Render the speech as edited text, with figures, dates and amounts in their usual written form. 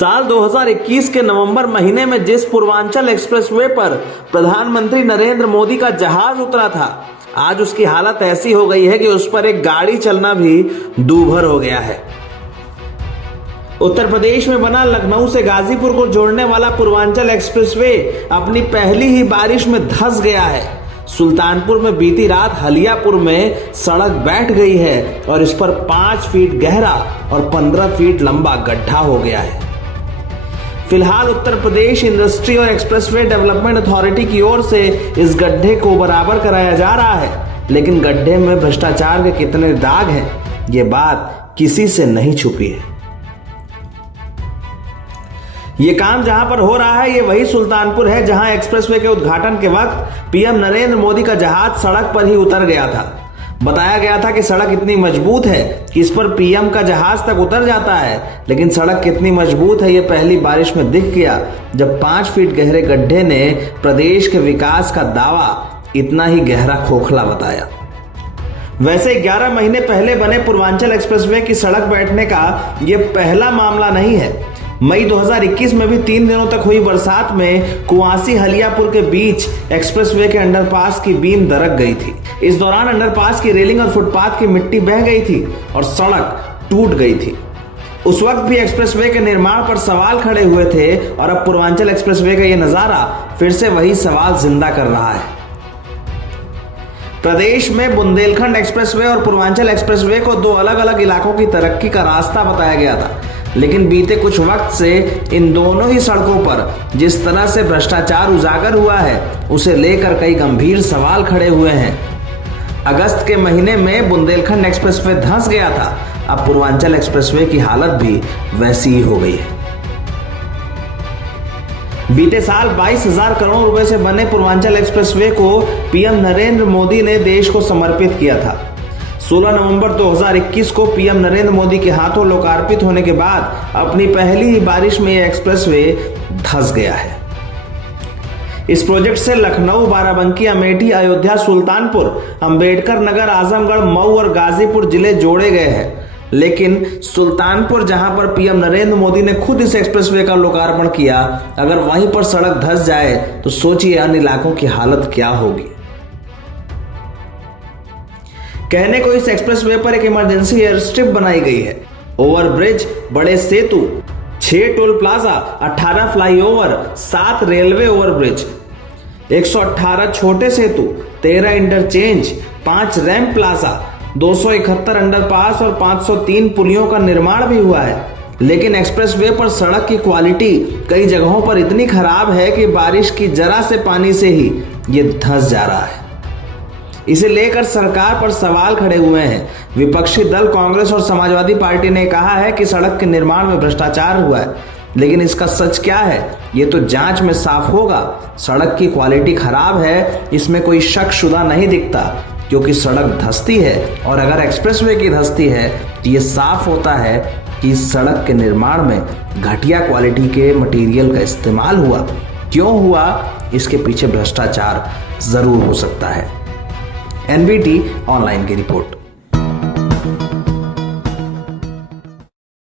साल 2021 के नवंबर महीने में जिस पूर्वांचल एक्सप्रेसवे पर प्रधानमंत्री नरेंद्र मोदी का जहाज उतरा था, आज उसकी हालत ऐसी हो गई है कि उस पर एक गाड़ी चलना भी दूभर हो गया है। उत्तर प्रदेश में बना लखनऊ से गाजीपुर को जोड़ने वाला पूर्वांचल एक्सप्रेसवे अपनी पहली ही बारिश में धंस गया है। सुल्तानपुर में बीती रात हलियापुर में सड़क बैठ गई है और इस पर 5 फीट गहरा और 15 फीट लंबा गड्ढा हो गया है। फिलहाल उत्तर प्रदेश इंडस्ट्री और एक्सप्रेसवे डेवलपमेंट अथॉरिटी की ओर से इस गड्ढे को बराबर कराया जा रहा है, लेकिन गड्ढे में भ्रष्टाचार के कितने दाग हैं, ये बात किसी से नहीं छुपी है। ये काम जहां पर हो रहा है, ये वही सुल्तानपुर है जहां एक्सप्रेसवे के उद्घाटन के वक्त पीएम नरेंद्र मोदी का जहाज सड़क पर ही उतर गया था। बताया गया था कि सड़क इतनी मजबूत है कि इस पर पीएम का जहाज तक उतर जाता है, लेकिन सड़क कितनी मजबूत है ये पहली बारिश में दिख गया जब 5 फीट गहरे गड्ढे ने प्रदेश के विकास का दावा इतना ही गहरा खोखला बताया। वैसे 11 महीने पहले बने पूर्वांचल एक्सप्रेसवे की सड़क बैठने का ये पहला मामला नहीं है। मई 2021 में भी 3 दिनों तक हुई बरसात में कुआसी हलियापुर के बीच एक्सप्रेसवे के अंडरपास की बीम दरक गई थी। इस दौरान अंडरपास की रेलिंग और फुटपाथ की मिट्टी बह गई थी और सड़क टूट गई थी। उस वक्त भी एक्सप्रेसवे के निर्माण पर सवाल खड़े हुए थे और अब पूर्वांचल एक्सप्रेसवे का यह नजारा फिर से वही सवाल जिंदा कर रहा है। प्रदेश में बुंदेलखंड एक्सप्रेसवे और पूर्वांचल एक्सप्रेसवे को 2 अलग अलग इलाकों की तरक्की का रास्ता बताया गया था, लेकिन बीते कुछ वक्त से इन दोनों ही सड़कों पर जिस तरह से भ्रष्टाचार उजागर हुआ है, उसे लेकर कई गंभीर सवाल खड़े हुए हैं। अगस्त के महीने में बुंदेलखंड एक्सप्रेसवे धंस गया था, अब पूर्वांचल एक्सप्रेसवे की हालत भी वैसी ही हो गई है। बीते साल 22,000 करोड़ रुपए से बने पूर्वांचल एक्सप्रेसवे को पीएम नरेंद्र मोदी ने देश को समर्पित किया था। 16 नवंबर 2021 को पीएम नरेंद्र मोदी के हाथों लोकार्पित होने के बाद अपनी पहली ही बारिश में यह एक्सप्रेसवे धंस गया है। इस प्रोजेक्ट से लखनऊ, बाराबंकी, अमेठी, अयोध्या, सुल्तानपुर, अंबेडकर नगर, आजमगढ़, मऊ और गाजीपुर जिले जोड़े गए हैं, लेकिन सुल्तानपुर जहां पर पीएम नरेंद्र मोदी ने खुद इस एक्सप्रेसवे का लोकार्पण किया, अगर वहीं पर सड़क धंस जाए तो सोचिए अन्य इलाकों की हालत क्या होगी। कहने को इस एक्सप्रेसवे पर एक इमरजेंसी एयर स्ट्रिप बनाई गई है। ओवरब्रिज, बड़े सेतु, 6 toll plaza, 18 flyover, 7 railway overbridge, 118 छोटे सेतु, 13 इंटरचेंज, 5 रैंप प्लाजा, 271 अंडरपास और 503 पुलियों का निर्माण भी हुआ है। लेकिन एक्सप्रेसवे पर सड़क की क्वालिटी कई जगहों पर इतनी खराब है कि बारिश की जरा से पानी से ही ये धंस जा रहा है। इसे लेकर सरकार पर सवाल खड़े हुए हैं। विपक्षी दल कांग्रेस और समाजवादी पार्टी ने कहा है कि सड़क के निर्माण में भ्रष्टाचार हुआ है, लेकिन इसका सच क्या है ये तो जांच में साफ होगा। सड़क की क्वालिटी खराब है, इसमें कोई शक शुदा नहीं दिखता, क्योंकि सड़क धंसती है और अगर एक्सप्रेसवे की धंसती है तो ये साफ होता है कि इस सड़क के निर्माण में घटिया क्वालिटी के मटेरियल का इस्तेमाल हुआ। क्यों हुआ, इसके पीछे भ्रष्टाचार जरूर हो सकता है। एनबीटी ऑनलाइन की रिपोर्ट।